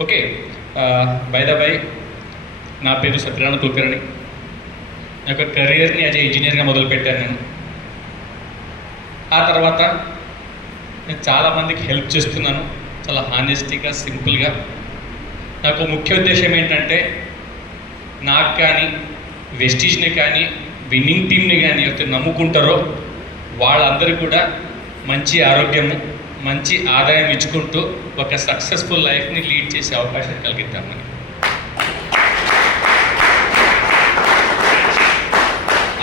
Okay, by the by నా పేరు సత్యనారాయణ కుల్కర్ణి. నా యొక్క కెరియర్ని యాజ్ ఏ ఇంజనీర్గా మొదలుపెట్టాను నేను. ఆ తర్వాత నేను చాలామందికి హెల్ప్ చేస్తున్నాను, చాలా హానెస్టీగా, సింపుల్గా. నాకు ముఖ్య ఉద్దేశం ఏంటంటే, నాకు కానీ, వెస్టీజ్ని కానీ, విన్నింగ్ టీమ్ని కానీ ఎవరైతే నమ్ముకుంటారో వాళ్ళందరూ కూడా మంచి ఆరోగ్యము, మంచి ఆదాయం ఇచ్చుకుంటూ ఒక సక్సెస్ఫుల్ లైఫ్ని లీడ్ చేసే అవకాశం కలిగిద్దామని.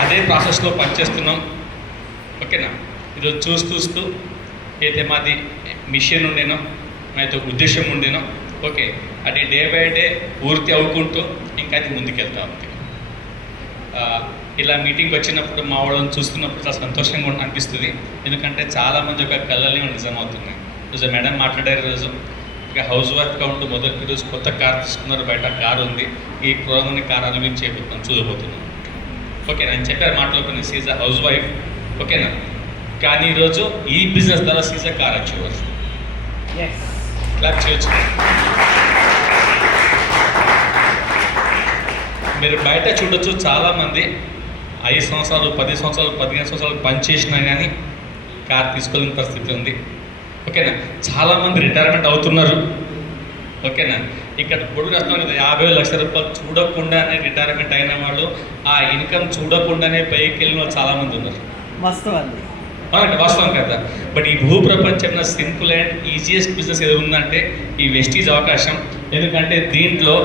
అదే ప్రాసెస్లో పనిచేస్తున్నాం. ఓకేనా? ఈరోజు చూస్తూ అయితే మాది మిషన్ ఉండేనో, మాతో ఉద్దేశం ఉండేనో, ఓకే, అది డే బై డే పూర్తి అవ్వుకుంటూ ఇంకా అది ముందుకెళ్తా ఉంది. ఇలా మీటింగ్కి వచ్చినప్పుడు మా వాళ్ళని చూస్తున్నప్పుడు చాలా సంతోషంగా అనిపిస్తుంది. ఎందుకంటే చాలామంది ఒక కళల్ని నిజమవుతున్నాయి. ఈరోజు మేడం మాట్లాడారు, రోజు ఇక హౌస్ వైఫ్గా ఉంటూ ఈరోజు కొత్త కార్ తీసుకున్నారు, బయట కారు ఉంది. ఈ ప్రోగ్రామ్ని కార్ అనుభవించి చేయబోతున్నాం, చూడబోతున్నాం. ఓకే, నేను చెప్పారు మాట్లాడుకుని సీజ్ అ హౌస్ వైఫ్, ఓకేనా? కానీ ఈరోజు ఈ బిజినెస్ ద్వారా సీజ్ అ కార్ అచీవర్. క్లాప్ చేయొచ్చు. మీరు బయట చూడొచ్చు, చాలామంది 5 సంవత్సరాలు, 10 సంవత్సరాలు, 15 సంవత్సరాలు పనిచేసినా కానీ కార్ తీసుకోలేని పరిస్థితి ఉంది. ఓకేనా? చాలామంది రిటైర్మెంట్ అవుతున్నారు. ఓకేనా? ఇక్కడ పొడుగు రాష్ట్రం 50 లక్షల రూపాయలు చూడకుండానే రిటైర్మెంట్ అయిన వాళ్ళు, ఆ ఇన్కమ్ చూడకుండానే పైకి వెళ్ళిన వాళ్ళు చాలామంది ఉన్నారు. అవునండి, వాస్తవం కదా. బట్ ఈ భూ ప్రపంచంలో సింపుల్ అండ్ ఈజియెస్ట్ బిజినెస్ ఏదో ఉందంటే ఈ వెస్టీజ్ అవకాశం. ఎందుకంటే దీంట్లో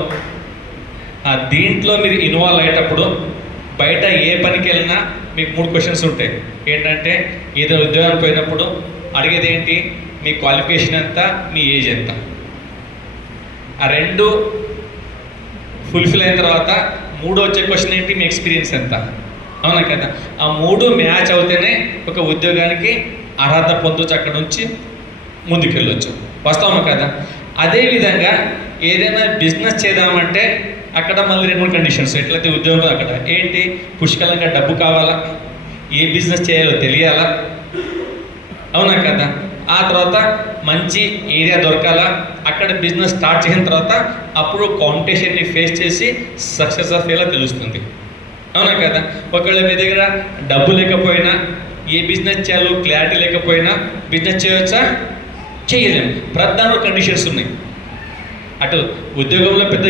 మీరు ఇన్వాల్వ్ అయ్యేటప్పుడు బయట ఏ పనికి వెళ్ళినా మీకు 3 క్వశ్చన్స్ ఉంటాయి. ఏంటంటే, ఏదైనా ఉద్యోగానికి పోయినప్పుడు అడిగేది ఏంటి, మీ క్వాలిఫికేషన్ ఎంత, మీ ఏజ్ ఎంత. ఆ 2 ఫుల్ఫిల్ అయిన తర్వాత 3 వచ్చే క్వశ్చన్ ఏంటి, మీ ఎక్స్పీరియన్స్ ఎంత. అవునా కదా? ఆ 3 మ్యాచ్ అవుతేనే ఒక ఉద్యోగానికి అర్హత పొందొచ్చు, అక్కడ నుంచి ముందుకెళ్ళొచ్చు. వాస్తవం కదా? అదేవిధంగా ఏదైనా బిజినెస్ చేద్దామంటే అక్కడ మళ్ళీ 2 కండిషన్స్. ఎట్లయితే ఉద్యోగం అక్కడ ఏంటి, పుష్కలంగా డబ్బు కావాలా, ఏ బిజినెస్ చేయాలో తెలియాలా. అవునా కదా? ఆ తర్వాత మంచి ఏరియా దొరకాలా. అక్కడ బిజినెస్ స్టార్ట్ చేసిన తర్వాత అప్పుడు కాంపిటీషన్ని ఫేస్ చేసి సక్సెస్ ఆఫ్ ఎలా తెలుస్తుంది. అవునా కదా? ఒకవేళ మీ దగ్గర డబ్బు లేకపోయినా, ఏ బిజినెస్ చేయాలో క్లారిటీ లేకపోయినా బిజినెస్ చేయవచ్చా? చేయలేము. ప్రధాన కండిషన్స్ ఉన్నాయి. అటు ఉద్యోగంలో పెద్ద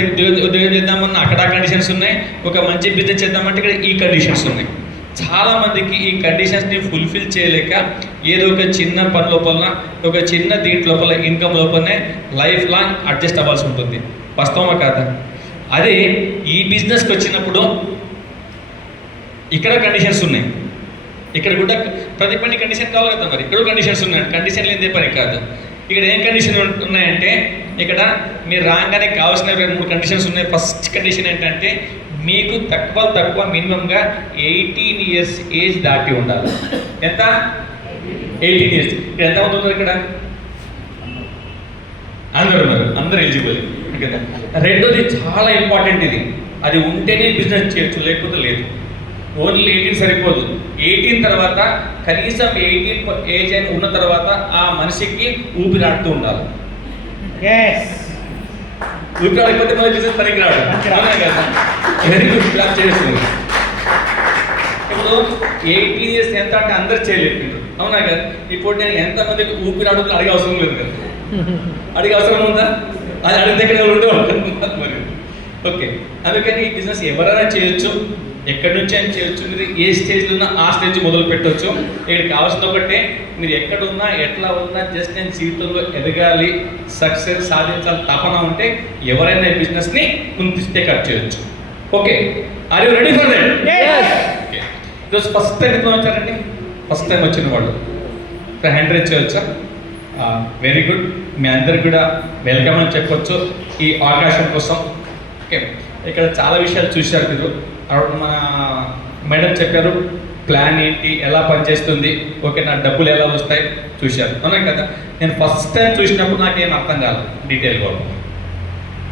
ఉద్యోగం చేద్దామన్నా అక్కడ కండిషన్స్ ఉన్నాయి, ఒక మంచి బిజినెస్ చేద్దామంటే ఇక్కడ ఈ కండిషన్స్ ఉన్నాయి. చాలామందికి ఈ కండిషన్స్ని ఫుల్ఫిల్ చేయలేక ఏదో ఒక చిన్న పని లోపల, ఒక చిన్న దీంట్లోపల, ఇన్కమ్ లోపలనే లైఫ్ లాంగ్ అడ్జస్ట్ అవ్వాల్సి ఉంటుంది. వాస్తవమా కాదా? అదే ఈ బిజినెస్కి వచ్చినప్పుడు ఇక్కడ కండిషన్స్ ఉన్నాయి. ఇక్కడ కూడా ప్రతి పని కండిషన్ కావాలి కదా, మరి ఇక్కడ కండిషన్స్ ఉన్నాయి. కండిషన్ లేనిదే పని కాదు. ఇక్కడ ఏం కండిషన్ ఉన్నాయంటే, ఇక్కడ మీరు రాగానే కావాల్సిన 2-3 కండిషన్స్ ఉన్నాయి. ఫస్ట్ కండిషన్ ఏంటంటే, మీకు తక్కువ మినిమంగా 18 ఇయర్స్ ఏజ్ దాటి ఉండాలి. ఎంత? 18 ఇయర్స్. ఇక్కడ ఎంతమంది ఉన్నారు? ఇక్కడ అందరూ ఉన్నారు, అందరూ ఎలిజిబుల్ కదా. రెండోది చాలా ఇంపార్టెంట్, ఇది అది ఉంటేనే బిజినెస్ చేయొచ్చు, లేకపోతే లేదు. ఓన్లీ 18 సరిపోదు. 18 తర్వాత కనీసం 18 ఏజ్ అని ఉన్న తర్వాత ఆ మనిషికి ఊపిరాడుతూ ఉండాలి. ఊపిరాడకపోతే మళ్ళీ బిజినెస్ పనికి రాడు. కదా? వెరీ గుడ్, క్లాప్ చేస్తుంది. ఇప్పుడు 18 ఇయర్స్ ఎంత అంటే అందరు చేయలేదు. అవునా కదా? ఇప్పుడు నేను ఎంతమందికి ఊపిరాడుతున్నా అడిగే అవసరం లేదు కదా. అడిగే అవసరం ఉందా? అది అడిగితే ఇక్కడ ఉండేవాళ్ళు మరి. ఓకే, అందుకని ఈ బిజినెస్ ఎవరైనా చేయొచ్చు, ఎక్కడి నుంచి అయినా చేయొచ్చు. మీరు ఏ స్టేజ్లో ఉన్నా ఆ స్టేజ్ మొదలు పెట్టవచ్చు. ఇక్కడ కావాల్సింది ఒకటే, మీరు ఎక్కడున్నా ఎట్లా ఉన్నా జస్ట్ నేను జీవితంలో ఎదగాలి, సక్సెస్ సాధించాలి తపన ఉంటే ఎవరైనా ఈ బిజినెస్ని ముందు కట్ చేయొచ్చు. Okay, are you ready for that? Okay, ఈరోజు ఫస్ట్ టైం ఎంత వచ్చారండి? ఫస్ట్ టైం వచ్చిన వాళ్ళు హ్యాండ్ రైజ్ చేయవచ్చా? Very good. మీ అందరికి కూడా వెల్కమ్ అని చెప్పొచ్చు ఈ అవకాశం కోసం. ఓకే, ఇక్కడ చాలా విషయాలు చూశారు మీరు. మన మేడం చెప్పారు ప్లాన్ ఏంటి, ఎలా పనిచేస్తుంది, ఓకే, నా డబ్బులు ఎలా వస్తాయి చూశారు. అవునా కదా? నేను ఫస్ట్ టైం చూసినప్పుడు నాకేం అర్థం కాలేదు డీటెయిల్గా.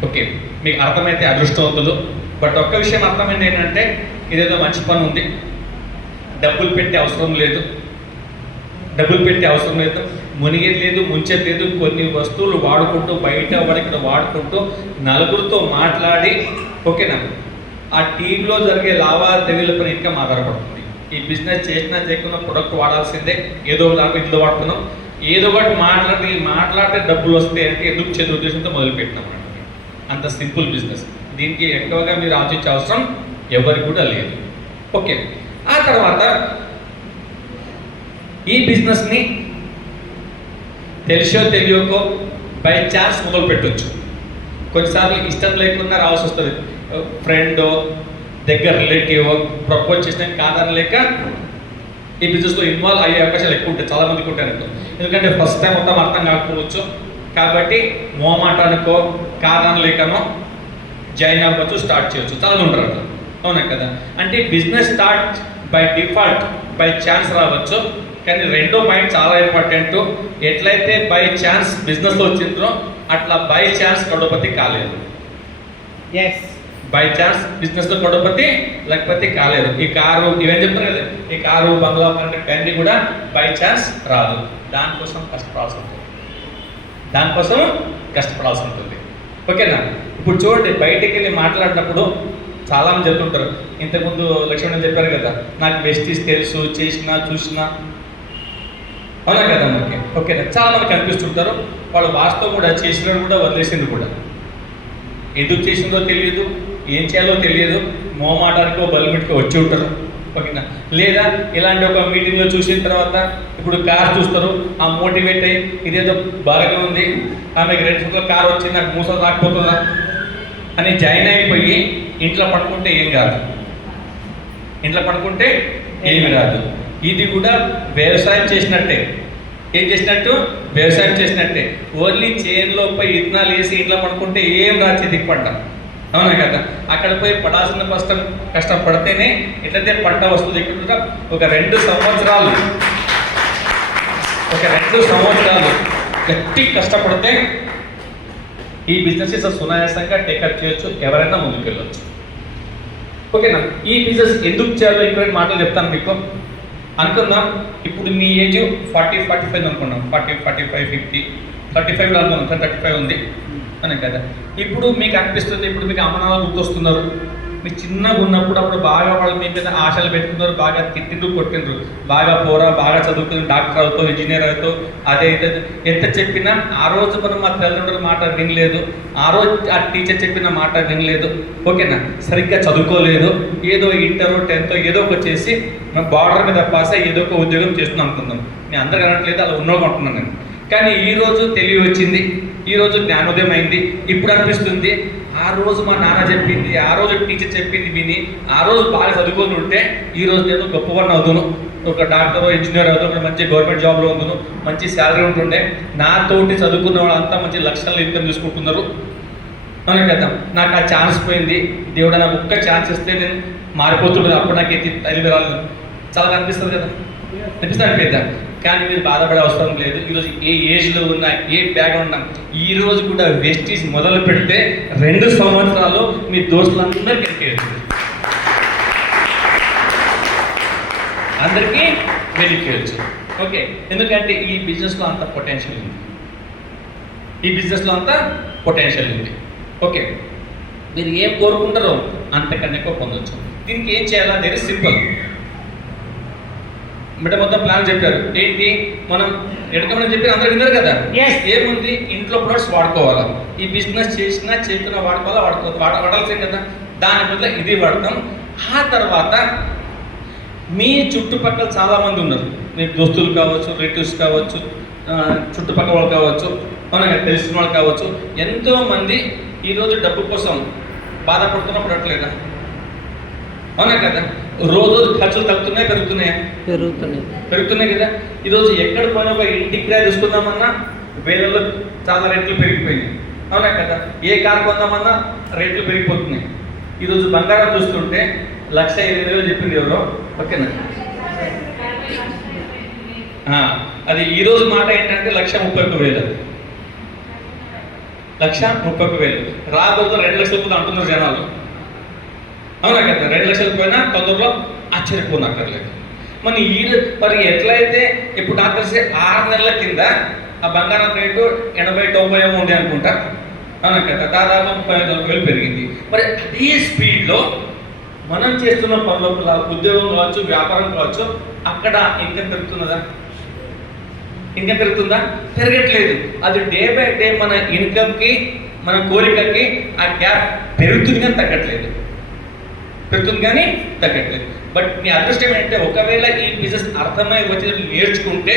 ఓకే, మీకు అర్థమైతే అదృష్టవంతులు. బట్ ఒక్క విషయం అర్థమైంది ఏంటంటే, ఇదేదో మంచి పని ఉంది, డబ్బులు పెట్టే అవసరం లేదు. మునిగేది లేదు, ముంచేది లేదు. కొన్ని వస్తువులు వాడుకుంటూ బయట ఇక్కడ వాడుకుంటూ నలుగురితో మాట్లాడి ఓకేనా ఆ టీంలో జరిగే లావాదేవీలపై ఇన్కమ్ ఆధారపడుతుంది. ఈ బిజినెస్ చేసినా చేయకుండా ప్రొడక్ట్ వాడాల్సిందే. ఏదో దాంట్లో ఇంట్లో వాడుతున్నాం, ఏదో ఒకటి మాట్లాడితే డబ్బులు వస్తాయి అంటే ఎందుకు చదువు ఉద్దేశంతో మొదలుపెట్టినాం. అంత సింపుల్ బిజినెస్. దీనికి ఎక్కువగా మీరు ఆలోచించే అవసరం ఎవరికి కూడా లేదు. ఓకే, ఆ తర్వాత ఈ బిజినెస్ని తెలిసో తెలియకో బై ఛాన్స్ మొదలు పెట్టవచ్చు. కొన్నిసార్లు ఇష్టం లేకుండా రావాల్సి వస్తుంది. ఫ్రెండో దగ్గర రిలేటివ్ ప్రపోజ్ చేసిన కాదనలేక ఈ బిజినెస్లో ఇన్వాల్వ్ అయ్యే అవకాశాలు ఎక్కువ ఉంటాయి, చాలామందికి ఉంటాయి అనుకో. ఎందుకంటే ఫస్ట్ టైం మొత్తం అర్థం కాకపోవచ్చు కాబట్టి మోమాటానికో కాదనలేకనో జాయిన్ అవ్వచ్చు, స్టార్ట్ చేయవచ్చు. చాలా ఉంటారు అట్లా, అవునా కదా. అంటే business start by default by chance రావచ్చు, కానీ రెండో పాయింట్ చాలా ఇంపార్టెంట్. ఎట్లయితే బై ఛాన్స్ బిజినెస్లో వచ్చిందో అట్లా బై ఛాన్స్ కరోడపతి కాలేదు. బై ఛాన్స్ బిజినెస్లో కరోడపతి లేకపోతే కాలేదు. ఈ కారు ఇవేం చెప్తారు కదా, ఈ కారు బంగ్లా అంటే అన్ని కూడా బై ఛాన్స్ రాదు. దానికోసం కష్టపడాల్సి ఉంటుంది. ఓకేనా. ఇప్పుడు చూడండి, బయటికి వెళ్ళి మాట్లాడినప్పుడు చాలా మంది చెప్తుంటారు. ఇంతకుముందు లక్ష్మణ్ చెప్పారు కదా, నాకు వెస్టీస్ తెలుసు, చేసినా చూసినా, అవునా కదా మనకి. ఓకేనా. చాలా మంది కనిపిస్తుంటారు, వాళ్ళు వాస్తవం కూడా చేసినట్టు కూడా వదిలేసింది కూడా. ఎందుకు చేసిందో తెలియదు, ఏం చేయాలో తెలియదు, మోమాటానికో బలిమిటికో వచ్చి ఉంటారు. ఓకేనా. లేదా ఇలాంటి ఒక మీటింగ్లో చూసిన తర్వాత ఇప్పుడు కార్ చూస్తారు, ఆ మోటివేట్ అయ్యి ఇదేదో బాగానే ఉంది, ఆమెకి 2 సంవత్సరాల కార్ వచ్చి నాకు 3 సంవత్సరాలు రాకపోతుందా అని జాయిన్ అయిపోయి ఇంట్లో పడుకుంటే ఏం కాదు. ఏమి రాదు. ఇది కూడా వ్యవసాయం చేసినట్టే. ఏం చేసినట్టు? వ్యవసాయం చేసినట్టే. ఓన్లీ చేనులో పోయి ఇత్తనాలు వేసి ఇంట్లో పడుకుంటే ఏం రాచి దిక్పడ్డ, అవునా కదా. అక్కడ పోయి పడాల్సిన కష్టపడితేనే ఎట్లయితే పంట వస్తుంది. ఇక్కడ ఒక 2 సంవత్సరాలు గట్టి కష్టపడితే ఈ బిజినెస్ సునాయాసంగా టేకప్ చేయొచ్చు, ఎవరైనా ముందుకెళ్ళొచ్చు. ఓకేనా. ఈ బిజినెస్ ఎందుకు చేయాలో ఇక్కడ మాటలు చెప్తాను మీకు. అనుకుందాం, ఇప్పుడు మీ ఏజ్ 40-45 అనుకున్నాం, 40-45 50 35 అనుకున్నాం, 35 ఉంది అనే కదా. ఇప్పుడు మీకు అనిపిస్తుంది, ఇప్పుడు మీకు అమ్మ నాన్న గుర్తొస్తున్నారు. మీరు చిన్నగా ఉన్నప్పుడు అప్పుడు బాగా వాళ్ళు మీ మీద ఆశలు పెట్టుకున్నారు, బాగా తిట్టిండ్రు కొట్టిండ్రు, బాగా పోరా, బాగా చదువుకుని డాక్టర్ అవుతావు, ఇంజనీర్ అవుతావు, అదే ఎంత చెప్పినా ఆ రోజు మనం మా తల్లిదండ్రుల మాట వినలేదు, ఆ రోజు ఆ టీచర్ చెప్పిన మాట వినలేదు. ఓకేనా. సరిగ్గా చదువుకోలేదు, ఏదో ఇంటరో 10థో ఏదో ఒక చేసి మనం బార్డర్ మీద పాస్ అయ్యి ఏదో ఒక ఉద్యోగం చేస్తున్నాం అనుకుందాం. నేను అందరికీ అనట్లేదు, అలా ఉన్నోళ్ళు అంటున్నాను నేను. కానీ ఈరోజు తెలివి వచ్చింది, ఈరోజు జ్ఞానోదయం అయింది. ఇప్పుడు అనిపిస్తుంది, ఆ రోజు మా నాన్న చెప్పింది, ఆ రోజు టీచర్ చెప్పింది విని ఆ రోజు బాగా చదువుకొని ఉంటే ఈరోజు నేను గొప్పవాడిని అవుతాను, ఒక డాక్టర్ ఇంజనీర్ అవుతాను, మంచి గవర్నమెంట్ జాబ్లో ఉంటున్నాను, మంచి శాలరీ ఉంటుండే. నాతోటి చదువుకున్న వాళ్ళంతా మంచి లక్షల్లో ఇన్కమ్ తీసుకుంటున్నారు, అవునా కదా. నాకు ఆ ఛాన్స్ పోయింది, దేవుడు నాకు ఒక్క ఛాన్స్ ఇస్తే నేను మారిపోతున్నాను. అప్పుడు నాకు తెలివి రాలేదు. చాలా కనిపిస్తుంది కదా, అనిపిస్తా. కానీ మీరు బాధపడే అవసరం లేదు. ఈరోజు ఏ ఏజ్లో ఉన్నా, ఏ బ్యాక్గ్రౌండ్ ఉన్నా, ఈరోజు కూడా వెస్టీస్ మొదలు పెడితే 2 సంవత్సరాలు మీ దోస్తులందరికీ వెళ్ళిపోయచ్చు. ఓకే. ఎందుకంటే ఈ బిజినెస్లో అంత పొటెన్షియల్ ఉంది. ఓకే. మీరు ఏం కోరుకుంటారో అంతకన్నా ఎక్కువ పొందొచ్చు. దీనికి ఏం చేయాలా? Very simple. మొత్తం ప్లాన్ చెప్పారు. ఏంటి, మనం ఎడకమని చెప్పి అందరూ విన్నారు కదా. ఏముంది, ఇంట్లో ప్రొడక్ట్స్ వాడుకోవాలా. ఈ బిజినెస్ చేసినా చేతున్నా వాడాల్సిందే కదా. దాని వల్ల ఇది వాడతాం. ఆ తర్వాత మీ చుట్టుపక్కల చాలామంది ఉన్నారు, మీ దోస్తులు కావచ్చు, రిలేటివ్స్ కావచ్చు, చుట్టుపక్కల వాళ్ళు కావచ్చు, అవునా, తెలిసిన వాళ్ళు కావచ్చు. ఎంతోమంది ఈరోజు డబ్బు కోసం బాధపడుతున్నప్పుడు అట్లేదా, అవునా కదా. రోజు ఖర్చులు తగ్గుతున్నాయి, పెరుగుతున్నాయి కదా. ఈరోజు ఎక్కడ పోయినా ఒక ఇంటికి కిరాయి తీసుకుందామన్నా వేలలో చాలా రేట్లు పెరిగిపోయినాయి, అవునా కదా. ఏ కార్ కొందామన్నా రేట్లు పెరిగిపోతున్నాయి. ఈరోజు బంగారం చూస్తుంటే 1,20,000 చెప్పింది ఎవరో. ఓకేనా. అది ఈరోజు మాట ఏంటంటే 1,31,000. 1,31,000 రాబోతు 2 లక్షలు అంటున్నారు జనాలు, అవునా కదా. 2 లక్షలు పోయినా తొందరలో ఆశ్చర్యపోనక్కర్లేదు. మరి మరి ఎట్లయితే ఇప్పుడు నాకు తెలిసి 6 నెలల కింద ఆ బంగారం రేటు 80-90 ఉండే అనుకుంటా, అవునా కదా, దాదాపు 35,000 పెరిగింది. మరి అదే స్పీడ్లో మనం చేస్తున్న పనుల ఉద్యోగం కావచ్చు, వ్యాపారం కావచ్చు, అక్కడ ఇన్కమ్ పెరుగుతున్నదా? ఇన్కమ్ పెరుగుతుందా? పెరగట్లేదు. అది డే బై డే మన ఇన్కమ్కి, మన కోరికకి ఆ గ్యాప్ పెరుగుతుంది కానీ తగ్గట్లేదు, పెరుగుతుంది కానీ తగ్గట్లేదు. బట్ మీ అదృష్టం ఏంటంటే ఒకవేళ ఈ బిజినెస్ అర్థమై వచ్చి నేర్చుకుంటే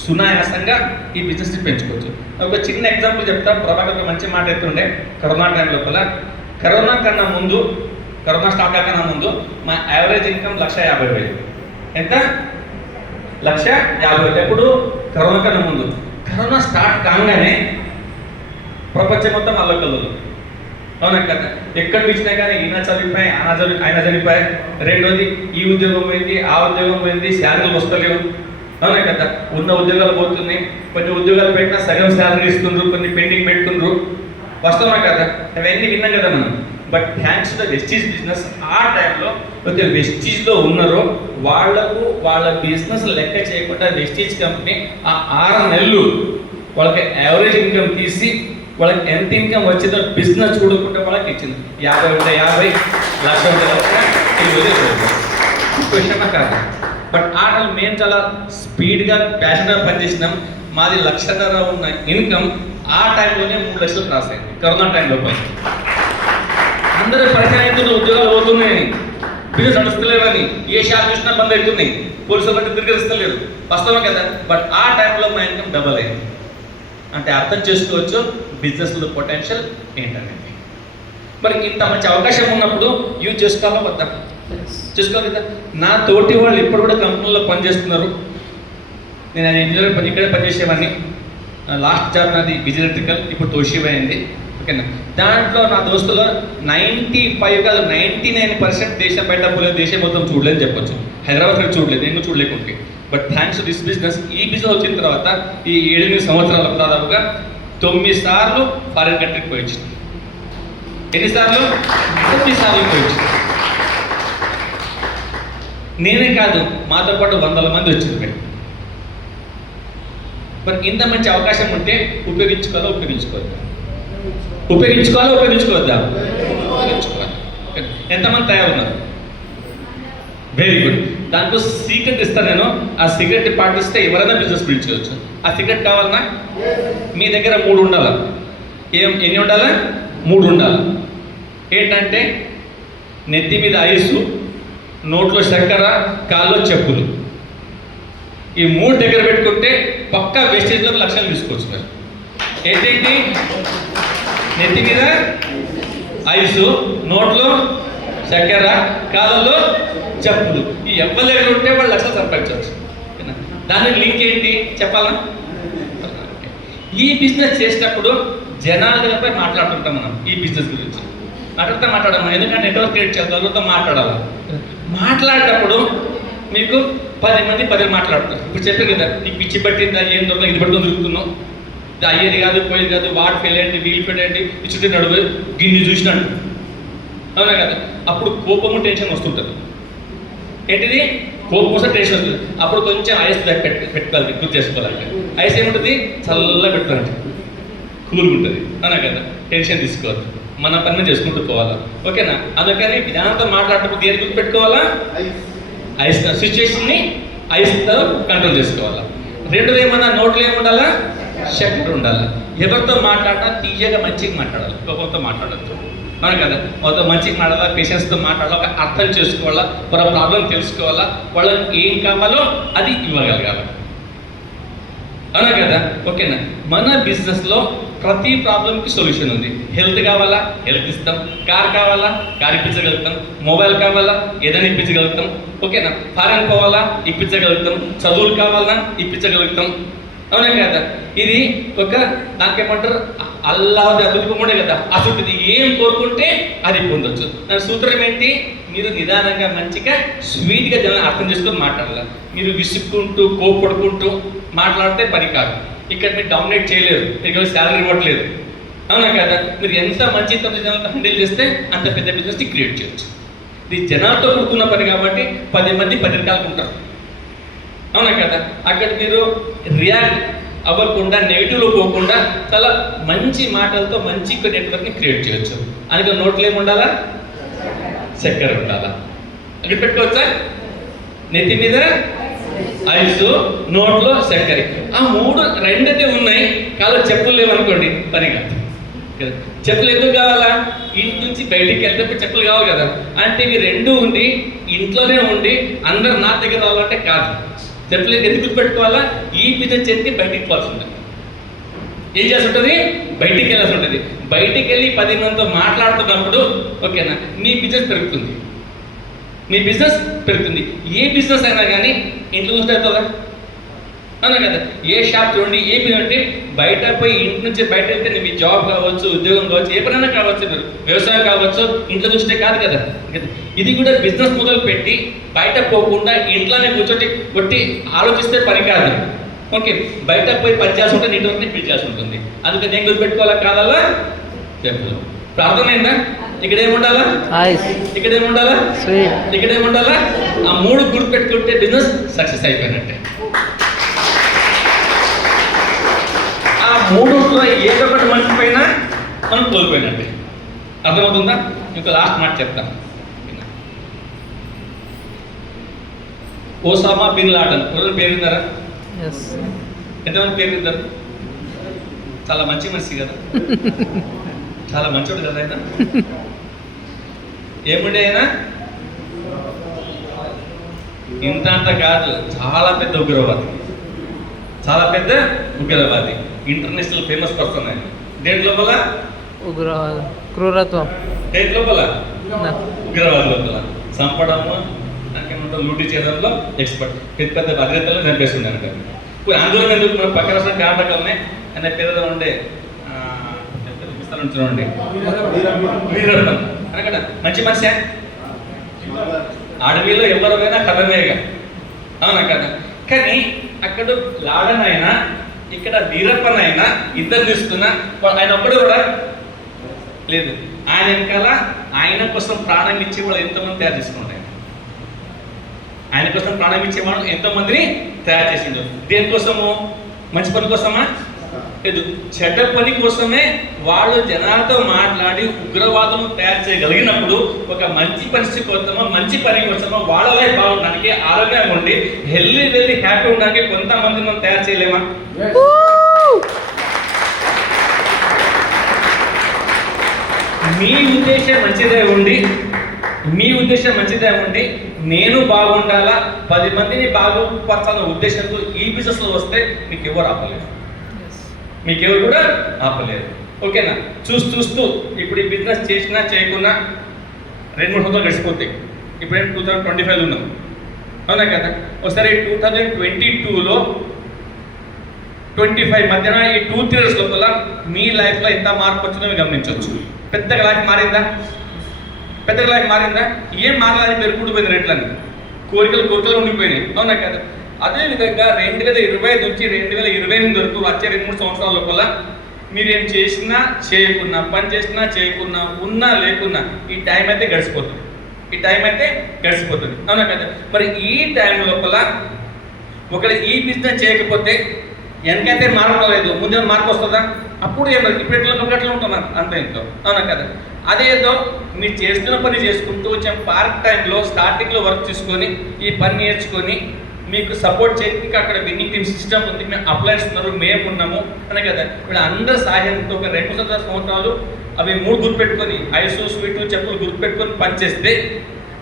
సునాయాసంగా ఈ బిజినెస్ని పెంచుకోవచ్చు. ఒక చిన్న ఎగ్జాంపుల్ చెప్తా. ప్రభాకర్ ఒక మంచి మాట ఎత్తుండే కరోనా టైం లోపల. కరోనా స్టార్ట్ కన్నా ముందు మా యావరేజ్ ఇన్కమ్ 1,50,000. ఎంత? 1,50,000. ఎప్పుడు? కరోనా కన్నా ముందు. కరోనా స్టార్ట్ కాగానే ప్రపంచం మొత్తం అల్లకల్లు, అవునా కదా. ఎక్కడ చూసినా కానీ ఈయన చదివిపోయి ఆయన చనిపోయి, రెండోది ఈ ఉద్యోగం పోయింది, ఆ ఉద్యోగం పోయింది, శాలరీలు వస్తలేవు, అవునా కదా. ఉన్న ఉద్యోగాలు పోతున్నాయి, కొన్ని ఉద్యోగాలు పెట్టినా సగం శాలరీ ఇస్తుండ్రు, కొన్ని పెండింగ్ పెట్టుకుండ్రు, వస్తామా కదా. అవన్నీ విన్నాం కదా మనం. But thanks to the Vestige business, ఆ టైంలో అయితే వెస్టీజ్లో ఉన్నారో వాళ్లకు వాళ్ళ బిజినెస్ లెక్క చేయకుండా వెస్టీజ్ కంపెనీ ఆ 6 నెలలు వాళ్ళకి యావరేజ్ ఇన్కమ్ తీసి వాళ్ళకి ఎంత ఇన్కమ్ వచ్చిందో బిజినెస్ చూడకుండా వాళ్ళకి ఇచ్చింది. 50 ఉంటే 50, 1,00,000 ఉంటే 1,00,000. క్వశ్చన్ కాదు. బట్ ఆ టైం మేము చాలా స్పీడ్గా ప్యాషన్గా పనిచేసినాం. మాది 1,00,000 ఉన్న ఇన్కమ్ ఆ టైంలోనే 3 లక్షలు క్రాస్ అయింది. కరోనా టైంలో అందరూ పరిచయం అవుతున్న ఉద్యోగాలు పోతున్నాయని, బిజినెస్ నడుస్తలేవని, ఏ షాప్ చూసినా బంద్ అవుతున్నాయి, పోలీసులు బట్టి తిరిగిస్తలేరు, వస్తామా కదా. బట్ ఆ టైంలో మా ఇన్కమ్ డబల్ అయింది. అంటే అర్థం చేసుకోవచ్చు బిజినెస్లో పొటెన్షియల్ ఏంటనేది. మరి ఇంత మంచి అవకాశం ఉన్నప్పుడు యూజ్ చేసుకోవాలా వద్దా? చేసుకోవాలి కదా. నా తోటి వాళ్ళు ఇప్పుడు కూడా కంపెనీలో పనిచేస్తున్నారు. నేను అది ఇంజనీర్ ఇక్కడే పనిచేసేవాడిని. లాస్ట్ జాబ్ నాది విజయ్ ఎలక్ట్రికల్, ఇప్పుడు తోషిబా అయింది, ఓకేనా. దాంట్లో నా దోస్తులో 95 కాదు 99% దేశం బయట పోలేదు, దేశం మొత్తం చూడలేదని చెప్పొచ్చు. హైదరాబాద్ చూడలేదు, నేను చూడలేకుంటే. But thanks to this business, ఈ బిజినెస్ వచ్చిన తర్వాత ఈ 7-8 సంవత్సరాల దాదాపుగా 9 సార్లు ఫారిన్ కంట్రీకి పోయించింది. ఎన్నిసార్లు? 9 సార్లు పోయించింది. నేనే కాదు, మాతో పాటు 100 మంది వచ్చింది. మరి ఇంత మంచి అవకాశం ఉంటే ఉపయోగించుకోవాలా ఉపయోగించుకోవద్దా? ఉపయోగించుకోవాలా? ఎంతమంది తయారున్నారు? Very good. దాంట్లో సీక్రెట్ ఇస్తాను నేను. ఆ సీక్రెట్ పాటిస్తే ఎవరైనా బిజినెస్ బిల్డ్ చేయవచ్చు. ఆ సీక్రెట్ కావాలన్నా మీ దగ్గర 3 ఉండాలి. ఎన్ని ఉండాలా? 3 ఉండాలి. ఏంటంటే నెత్తి మీద ఐసు, నోట్లో చక్కెర, కాల్లో చెప్పులు. ఈ 3 దగ్గర పెట్టుకుంటే పక్కా వేస్టేజ్లో 1,00,000 తీసుకోవచ్చు. మరి ఏంటంటే నెత్తి మీద ఐసు, నోట్లో చక్కెర, కాళ్ళలో చెప్పులు. ఈ ఎవరి దగ్గర ఉంటే వాళ్ళు 1,00,000 సంపాదించవచ్చు. దాని లింక్ ఏంటి చెప్పాలా? ఈ బిజినెస్ చేసేటప్పుడు జనాలపై మాట్లాడుతుంటాం మనం. ఈ బిజినెస్ గురించి మాట్లాడము, ఎందుకంటే నెట్వర్క్ క్రియేట్ చేయాలి, ఎవరితో మాట్లాడాలి. మాట్లాడేటప్పుడు మీకు 10 మంది 10 మాట్లాడుతారు. ఇప్పుడు చెప్పే కదా, నీకు పిచ్చి పట్టిందా, ఏం దొరక ఇది పట్టుకొని దొరుకుతున్నావు, ఇది అయ్యేది కాదు, పోయేది కాదు, వాటి పెళ్ళండి, వీలు పెట్టండి, ఇచ్చుంటే నడువు గిన్ని చూసినాడు, అవునా కదా. అప్పుడు కోపము టెన్షన్ వస్తుంటుంది. ఏంటిది? కోపం వస్తే టెన్షన్ వస్తుంది. అప్పుడు కొంచెం ఐస్ పెట్టుకోవాలి, గుర్తు చేసుకోవాలంటే. ఐస్ ఏముంటుంది? చల్లగా పెట్టుకోవాలంటే కూల్గా ఉంటుంది, అవునా కదా. టెన్షన్ తీసుకోవద్దు, మన పని చేసుకుంటూ పోవాలా, ఓకేనా. అందుకని జ్ఞానంతో మాట్లాడేటప్పుడు దేని గుర్తు పెట్టుకోవాలా? ఐస్ సిచ్యువేషన్ని ఐస్తో కంట్రోల్ చేసుకోవాలా. రెండోది ఏమన్నా నోట్లో ఏముండాలా? చక్కెర ఉండాలి. ఎవరితో మాట్లాడినా తీయగా మంచిగా మాట్లాడాలి, కోపంతో మాట్లాడద్దు, అవును కదా. వాళ్ళతో మంచిగా మాట్లాడాలా, పేషెన్స్తో మాట్లాడాలా, ఒక అర్థం చేసుకోవాలా, వాళ్ళ ప్రాబ్లం తెలుసుకోవాలా, వాళ్ళకి ఏం కావాలో అది ఇవ్వగలగాలి, అవునా కదా. ఓకేనా. మన బిజినెస్లో ప్రతి ప్రాబ్లంకి సొల్యూషన్ ఉంది. హెల్త్ కావాలా? హెల్త్ ఇస్తాం. కార్ కావాలా? కార్ ఇప్పించగలుగుతాం. మొబైల్ కావాలా? ఏదైనా ఇప్పించగలుగుతాం, ఓకేనా. ఫారెన్ పోవాలా? ఇప్పించగలుగుతాం. చదువులు కావాలా? ఇప్పించగలుగుతాం, అవునా కదా. ఇది ఒక నాకేమంటారు, అల్లాహ్ అదుపుకుండే కదా. అసలు ఇది ఏం కోరుకుంటే అది పొందొచ్చు. దాని సూత్రం ఏంటి? మీరు నిదానంగా మంచిగా స్వీట్గా జనాన్ని అర్థం చేసుకొని మాట్లాడాలి. మీరు విసుక్కుంటూ కోపడుకుంటూ మాట్లాడితే పని కాదు. ఇక్కడ మీరు డామినేట్ చేయలేరు, మీకు శాలరీ ఇవ్వట్లేదు, అవునా కదా. మీరు ఎంత మంచి జనాలతో హ్యాండిల్ చేస్తే అంత పెద్ద బిజినెస్ని క్రియేట్ చేయొచ్చు. ఇది జనాలతో కూడుకున్న పని కాబట్టి 10 మంది 10 రకాలుగా ఉంటారు. అవునా కదా? అక్కడ మీరు రియాక్ట్ అవ్వకుండా, నెగిటివ్లో పోకుండా చాలా మంచి మాటలతో మంచి నెట్వర్క్ని క్రియేట్ చేయొచ్చు. అందుకే నోట్లో ఏముండాలా? చక్కెర ఉండాలా. అక్కడ పెట్టుకోవచ్చా? నెత్తి మీద ఐసు, నోట్లో చక్కెర. ఆ 3 రెండైతే ఉన్నాయి, కాదు చెప్పులు లేవనుకోండి పని కాదు. చెప్పులు ఎందుకు కావాలా? ఇంటి నుంచి బయటికి వెళ్తే చెప్పులు కావాలి కదా. అంటే ఇవి 2 ఉండి ఇంట్లోనే ఉండి అందరు నా దగ్గర రావాలంటే కాదు. చెప్పులు ఎందుకు పెట్టుకోవాలా? ఈ బిజినెస్ చేతికి బయటికి పోవాల్సి ఉంటుంది. ఏం చేసి ఉంటుంది? బయటికి వెళ్ళాల్సి ఉంటుంది. బయటికి వెళ్ళి 10 మందితో మాట్లాడుతున్నప్పుడు ఓకేనా మీ బిజినెస్ పెరుగుతుంది. మీ బిజినెస్ పెరుగుతుంది. ఏ బిజినెస్ అయినా కానీ ఇంట్లో చూస్తే అవుతుందా? అవునా కదా? ఏ షాప్ చూడండి, ఏ బిజినెస్ అంటే బయట పోయి ఇంటి నుంచి బయట వెళ్తే మీ జాబ్ కావచ్చు, ఉద్యోగం కావచ్చు, ఏ పనైనా కావచ్చు, మీరు వ్యవసాయం కావచ్చు, ఇంట్లో చూస్తే కాదు కదా. ఇది కూడా బిజినెస్ మొదలు పెట్టి బయట పోకుండా ఇంట్లోనే కూర్చొని కొట్టి ఆలోచిస్తే పని కాదు. ఓకే, బయట పోయి పని చేయాల్సి ఉంటుంది, నెట్వర్క్ని బిల్డ్ చేయాల్సి ఉంటుంది. అందుకని ఏం గుర్తుపెట్టుకోవాలా? కాదల్లా చెప్పులు. ప్రార్థనైందా? ఇక్కడ ఏముండాలా? ఇక్కడ ఏముండాలా? ఇక్కడ ఏముండాలా? ఆ 3 గుర్తుపెట్టుకుంటే బిజినెస్ సక్సెస్ అయిపోయినట్టే. ఆ 3లో ఏదో ఒకటి మర్చిపోయినా మనం కోల్పోయినట్టే. అర్థమవుతుందా? ఇంకా లాస్ట్ మాట చెప్తాను. ఓసామా బిన్ లాడెన్ ఎవరు పేరు విన్నారా? ఎంతమంది పేరు విన్నారు? చాలా మంచి మనిషి కదా, చాలా మంచోడు కదా ఆయన. ఏముండే ఆయన? ఇంత అంత కాదు, చాలా పెద్ద ఉగ్రవాది. చాలా పెద్ద ఉగ్రవాది, ఇంటర్నేషనల్ ఫేమస్ పర్సన్ ఆయన. దేంట్ లోపల ఉగ్రవాదం, క్రూరత్వం. దేంట్ లోపల? ఉగ్రవాది లోపల చంపడము, నాకేమంటారు లూటీ చేయడంలో ఎక్స్పర్ట్. పెద్ద పెద్ద భద్రతలు చంపేస్తున్నాను. ఆందోళన ఎందుకు? మన పక్క రాష్ట్రం కర్ణాటకలోనే ఆయన పేరులో ఉండే చూడండి వీరప్పన్ అనకడ మంచి మనిషి. అడవిలో ఎవరైనా కథమేగా, అవునా కదా? కానీ అక్కడ లాడన్ అయినా ఇక్కడ వీరప్పన్ అయినా ఇద్దరు తీసుకున్నా ఆయన ఒక్కడు కూడా లేదు. ఆయన వెనకాల ఆయన కోసం ప్రాణం ఇచ్చి వాళ్ళు ఎంతోమంది తయారు చేసుకుంటారు. ఆయన కోసం ప్రాణం ఇచ్చేవాళ్ళు ఎంతో మందిని తయారు చేసిండు. దేనికోసము? మంచి పని కోసమా? లేదు, చెడ్డ పని కోసమే వాళ్ళు జనాలతో మాట్లాడి ఉగ్రవాదం తయారు చేయగలిగినప్పుడు ఒక మంచి పరిస్థితి కోసమో మంచి పని కోసమో వాళ్ళ లైఫ్ బాగుండడానికి, ఆరోగ్యంగా ఉండి వెళ్ళి హ్యాపీ ఉండడానికి కొంతమంది మనం తయారు చేయలేమా? మీ ఉద్దేశం మంచిదే ఉండి నేను బాగుండాలా, 10 మందిని బాగుపరచాలన్న ఉద్దేశంతో ఈ బిజినెస్లో వస్తే మీకు ఎవరు ఆపలేరు, మీకెవరు కూడా ఆపలేరు. ఓకేనా? చూస్తూ ఇప్పుడు ఈ బిజినెస్ చేసినా చేయకున్నా 2-3 సంవత్సరాలు గడిచిపోతాయి. ఇప్పుడేం 2025 ఉన్నాం, అవునా కదా? ఒకసారి 2022లో 25 మధ్యన ఈ 2-3 ఇయర్స్ లోపల మీ లైఫ్లో ఎంత మార్పు వచ్చిందో మీరు గమనించవచ్చు. పెద్దగా లైఫ్ మారిందా? ఏం మారాలని పెరుగుకుంటూ రేట్లని, కోరికలు ఉండిపోయినాయి, అవునా కదా? అదేవిధంగా 2025 నుంచి 2028 వరకు వచ్చే 2-3 సంవత్సరాల లోపల మీరేం చేసినా చేయకున్నా, పని చేసినా చేయకున్నా, ఉన్నా లేకున్నా ఈ టైం అయితే గడిచిపోతుంది. అవునా కదా? మరి ఈ టైం లోపల ఒకవేళ ఈ బిజినెస్ చేయకపోతే వెనకైతే మార్పు లేదు, ముందే మార్పు వస్తుందా? అప్పుడు ఏమో ఇప్పుడు ఎట్లా ఉంటాం అంత ఇంట్లో, అవునా కదా? అదేదో మీరు చేస్తున్న పని చేసుకుంటూ కొంచెం పార్ట్ టైంలో స్టార్టింగ్లో వర్క్ తీసుకొని ఈ పని నేర్చుకొని మీకు సపోర్ట్ చేయడానికి అక్కడ విన్నింగ్ టీమ్ సిస్టమ్ ఉంది, మేము అప్లైన్స్ ఉన్నారు, మేము ఉన్నాము అనే కదా. ఇప్పుడు అందరి సహాయంతో ఒక 2 సంవత్సరాలు అవి 3 గుర్తుపెట్టుకొని ఐసు స్వీటు చెప్పులు గుర్తుపెట్టుకొని పనిచేస్తే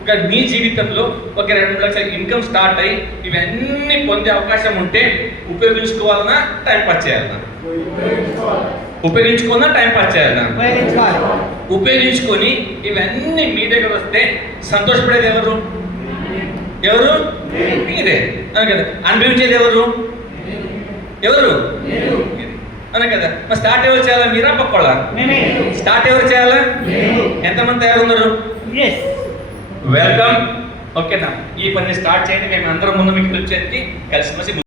ఒక మీ జీవితంలో ఒక 2 లక్షల ఇన్కమ్ స్టార్ట్ అయ్యి ఇవన్నీ పొందే అవకాశం ఉంటే ఉపయోగించుకోవాలన్నా టైం పాస్ చేయాలన్నా? ఉపయోగించుకొని ఇవన్నీ మీ దగ్గర వస్తే సంతోషపడేది ఎవరు? మీరే, అనే కదా. అనుభవించేది ఎవరు? అనే కదా. మరి స్టార్ట్ ఎవరు చేయాలా? మీరా పక్కోళ్ళ? స్టార్ట్ ఎవరు చేయాలా? ఎంతమంది తయారున్నారు? వెల్కమ్. ఓకేనా? ఈ పని స్టార్ట్ చేయండి. మేము అందరం ముందు మీకు వచ్చేది కలిసి